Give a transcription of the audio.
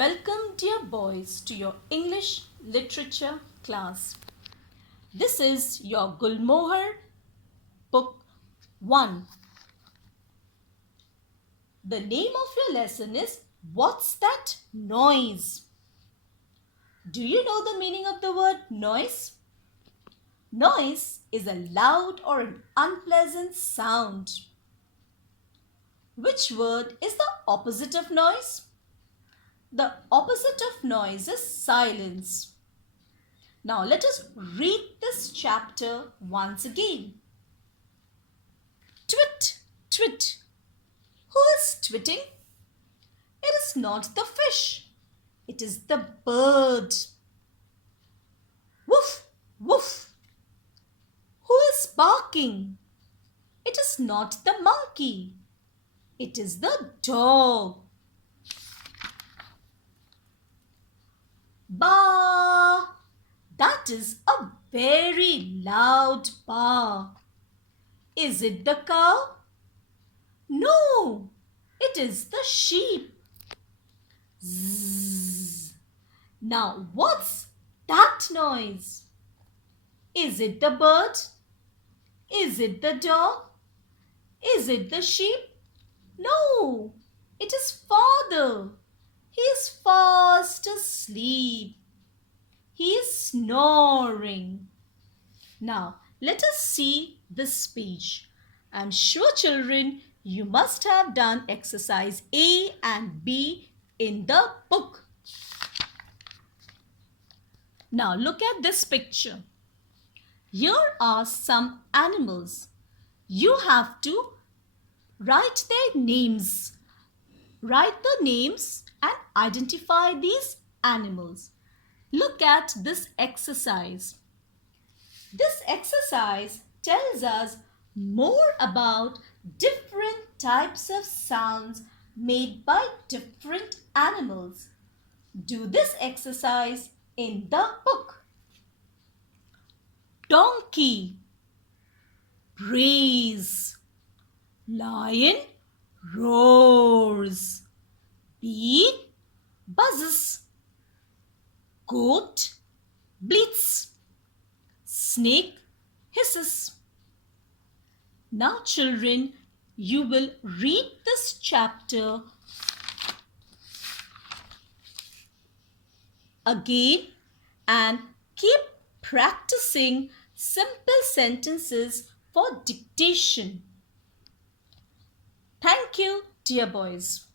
Welcome, dear boys, to your English literature class. This is your Gulmohar, Book 1. The name of your lesson is What's That Noise? Do you know the meaning of the word noise? Noise is a loud or an unpleasant sound. Which word is the opposite of noise? The opposite of noise is silence. Now let us read this chapter once again. Twit, twit. Who is twitting? It is not the fish. It is the bird. Woof, woof. Who is barking? It is not the monkey. It is the dog. Baa! That is a very loud baa. Is it the cow? No, it is the sheep. Zzz. Now what's that noise? Is it the bird? Is it the dog? Is it the sheep? No, it is father. He is fast asleep. He is snoring. Now, let us see this page. I am sure, children, you must have done exercise A and B in the book. Now, look at this picture. Here are some animals. You have to write their names. Write the names and identify these animals. Look at this exercise. This exercise tells us more about different types of sounds made by different animals. Do this exercise in the book. Donkey, brays. Lion, roars. Bee, buzzes. Goat, bleats. Snake, hisses. Now, children, you will read this chapter again and keep practicing simple sentences for dictation. Thank you, dear boys.